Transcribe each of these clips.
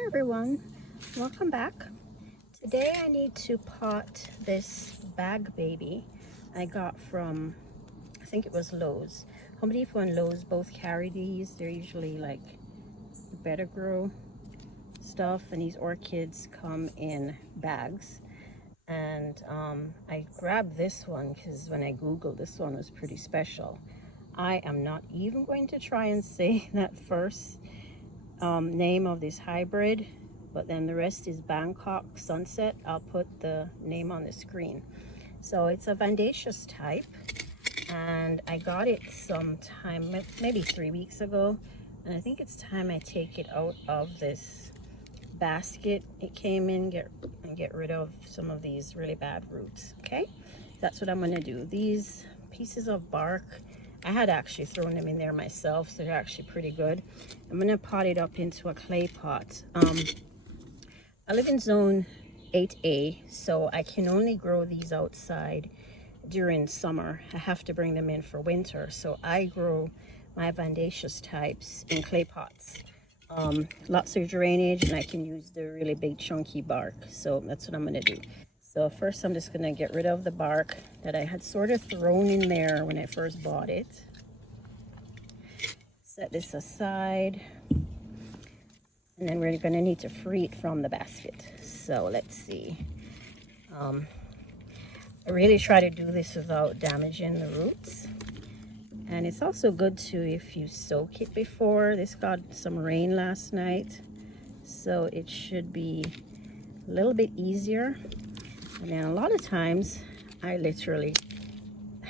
Hi everyone, welcome back. Today I need to pot this bag baby I got from, I think it was Lowe's. Home Depot and Lowe's both carry these. They're usually like better grow stuff, and these orchids come in bags. And I grabbed this one because when I googled, this one was pretty special. I am not even going to try and say that first name of this hybrid, but then the rest is Bangkok Sunset. I'll put the name on the screen. So it's a Vandaceous type, and I got it sometime, maybe 3 weeks ago, and I think it's time I take it out of this basket it came in, get rid of some of these really bad roots. Okay, that's what I'm going to do. These pieces of bark, I had actually thrown them in there myself, so they're actually pretty good. I'm going to pot it up into a clay pot. I live in zone 8A, so I can only grow these outside during summer. I have to bring them in for winter, so I grow my Vandaceous types in clay pots. Lots of drainage, and I can use the really big chunky bark, so that's what I'm going to do. So first I'm just going to get rid of the bark that I had sort of thrown in there when I first bought it. Set this aside, and then we're going to need to free it from the basket. So let's see. I really try to do this without damaging the roots. And it's also good to, if you soak it before. This got some rain last night, so it should be a little bit easier. And then a lot of times I'm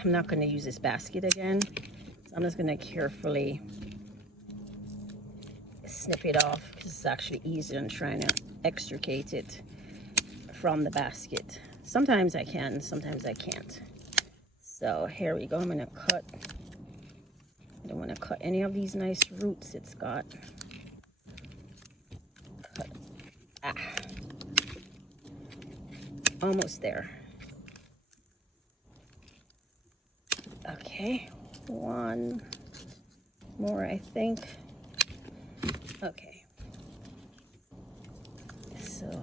not going to use this basket again, so I'm just going to carefully snip it off, because it's actually easier than trying to extricate it from the basket. Sometimes I can, sometimes I can't. So here we go. I'm going to cut. I don't want to cut any of these nice roots it's got. Cut. Almost there. Okay, one more, I think. Okay, so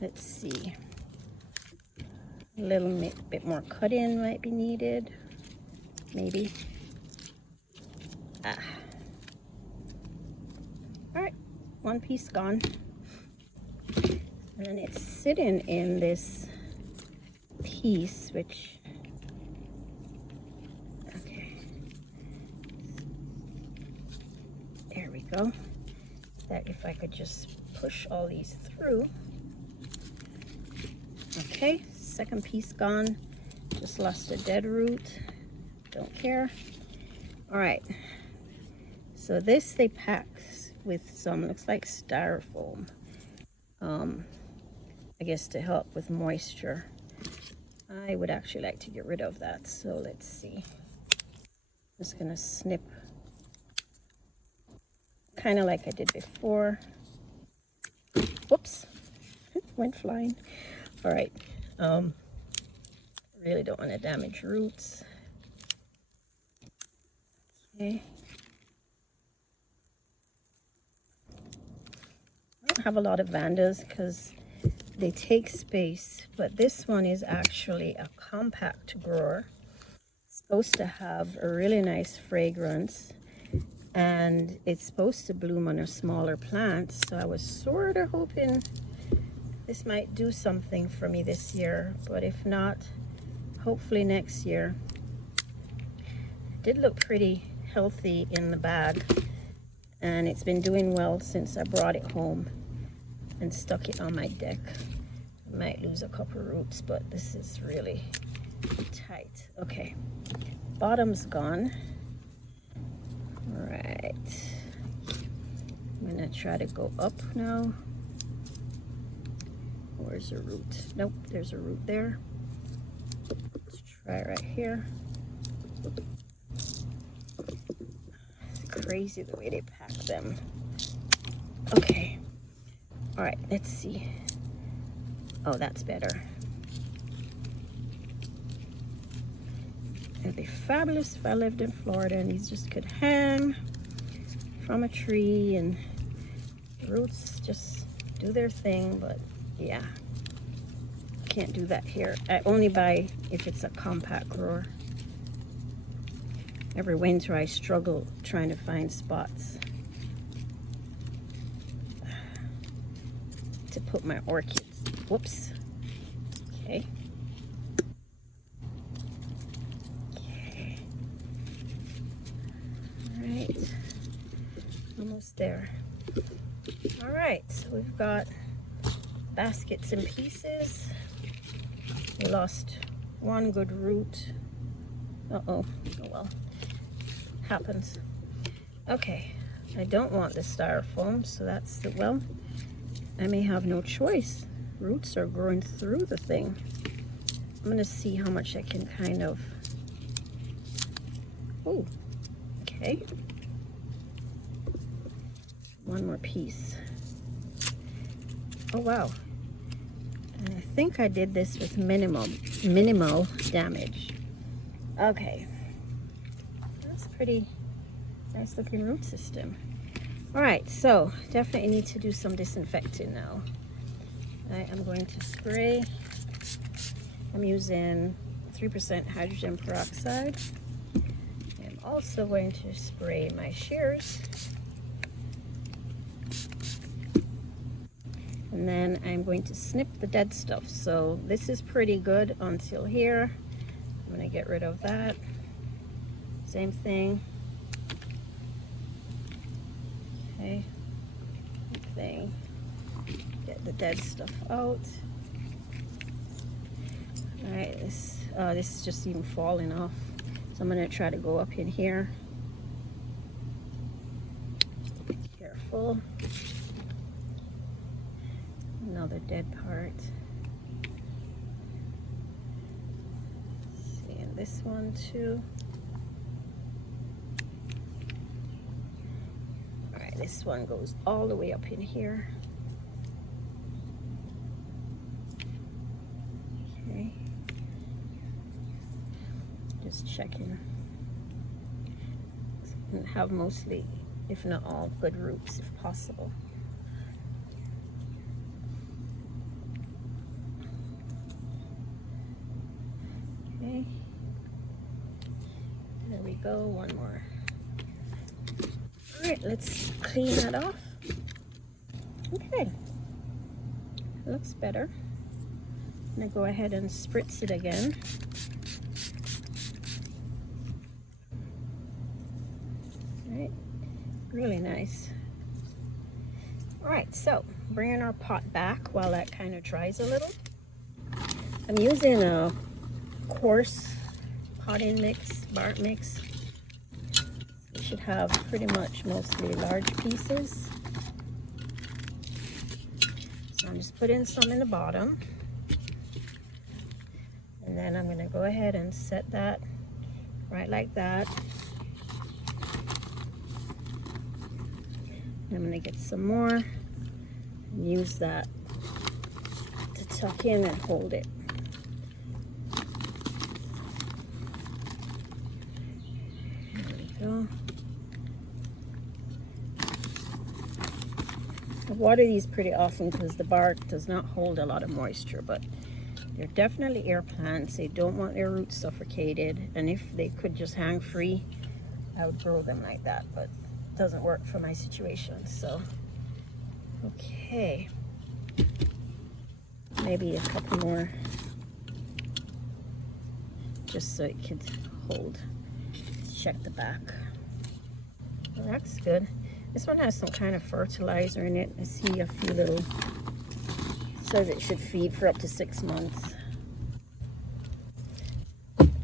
let's see. A little bit more cut in might be needed, maybe. All right, one piece gone. And it's sitting in this piece, which, okay, there we go. That if I could just push all these through. Okay, second piece gone. Just lost a dead root. Don't care. All right. So this they pack with some, looks like styrofoam. I guess to help with moisture. I would actually like to get rid of that, so let's see. I'm just gonna snip, kind of like I did before. Whoops, went flying. All right, really don't want to damage roots. Okay. I don't have a lot of Vandas because they take space, but this one is actually a compact grower. It's supposed to have a really nice fragrance, and it's supposed to bloom on a smaller plant, so I was sort of hoping this might do something for me this year, but if not, hopefully next year. It did look pretty healthy in the bag, and it's been doing well since I brought it home and stuck it on my deck. I might lose a couple roots, but this is really tight. Okay, bottom's gone. All right, I'm gonna try to go up now. Where's the root? Nope, there's a root there. Let's try right here. It's crazy the way they pack them. Okay. All right, let's see. Oh, that's better. It'd be fabulous if I lived in Florida and these just could hang from a tree and Roots just do their thing, but yeah, can't do that here. I only buy if it's a compact grower. Every winter I struggle trying to find spots to put my orchids. Whoops. Okay. Okay. All right. Almost there. All right, so we've got baskets and pieces. We lost one good root. Uh-oh. Oh well. Happens. Okay. I don't want the styrofoam, so that's the, well, I may have no choice. Roots are growing through the thing. I'm gonna see how much I can kind of, oh, okay. One more piece. Oh wow. And I think I did this with minimal damage. Okay. That's pretty nice looking root system. All right, so definitely need to do some disinfecting now. I am going to spray. I'm using 3% hydrogen peroxide. I'm also going to spray my shears. And then I'm going to snip the dead stuff. So this is pretty good until here. I'm going to get rid of that. Same thing. Okay. Same thing. Get the dead stuff out. All right, this is just even falling off. So I'm going to try to go up in here. Be careful. Another dead part. See, and this one too. All right, this one goes all the way up in here. Okay. Just checking. And have mostly, if not all, good roots if possible. Okay. There we go, one more. All right, let's clean that off. Okay, looks better. I'm gonna go ahead and spritz it again. All right, really nice. All right, so bringing our pot back while that kind of dries a little. I'm using a coarse potting mix, bark mix. You should have pretty much mostly large pieces. So I'm just putting some in the bottom. And then I'm going to go ahead and set that right like that. I'm going to get some more and use that to tuck in and hold it. I water these pretty often because the bark does not hold a lot of moisture, but they're definitely air plants. They don't want their roots suffocated, and if they could just hang free, I would grow them like that, but it doesn't work for my situation. So okay, maybe a couple more just so it could hold. Let's check the back. Well, that's good. This one has some kind of fertilizer in it. I see a few little, says it should feed for up to 6 months.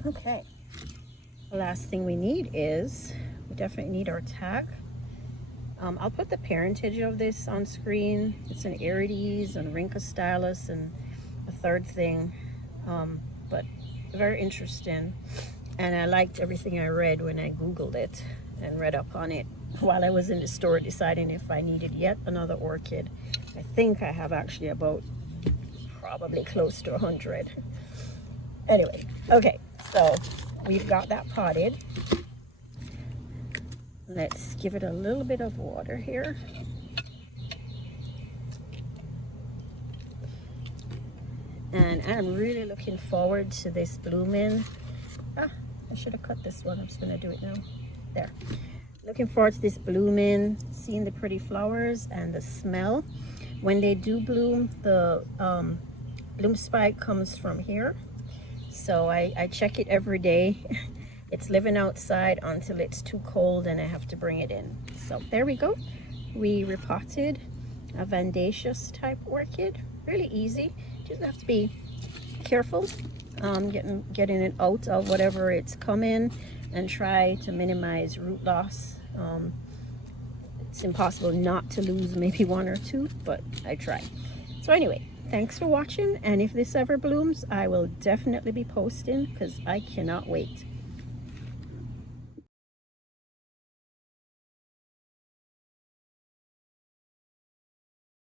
Okay, the last thing we need is, we definitely need our tag. I'll put the parentage of this on screen. It's an Arides and Rinca stylus and a third thing, but very interesting. And I liked everything I read when I Googled it and read up on it while I was in the store deciding if I needed yet another orchid. I think I have actually about probably close to 100. Anyway, okay, so we've got that potted. Let's give it a little bit of water here. and I'm really looking forward to this blooming. I should have cut this one. I'm just gonna do it now. There. Looking forward to this blooming, seeing the pretty flowers and the smell. When they do bloom, the bloom spike comes from here. So I check it every day. It's living outside until it's too cold and I have to bring it in. So there we go. We repotted a Vandaceous type orchid. Really easy. Just have to be careful getting it out of whatever it's come in, and try to minimize root loss. It's impossible not to lose maybe one or two, but I try. So anyway, thanks for watching, and if this ever blooms, I will definitely be posting because I cannot wait.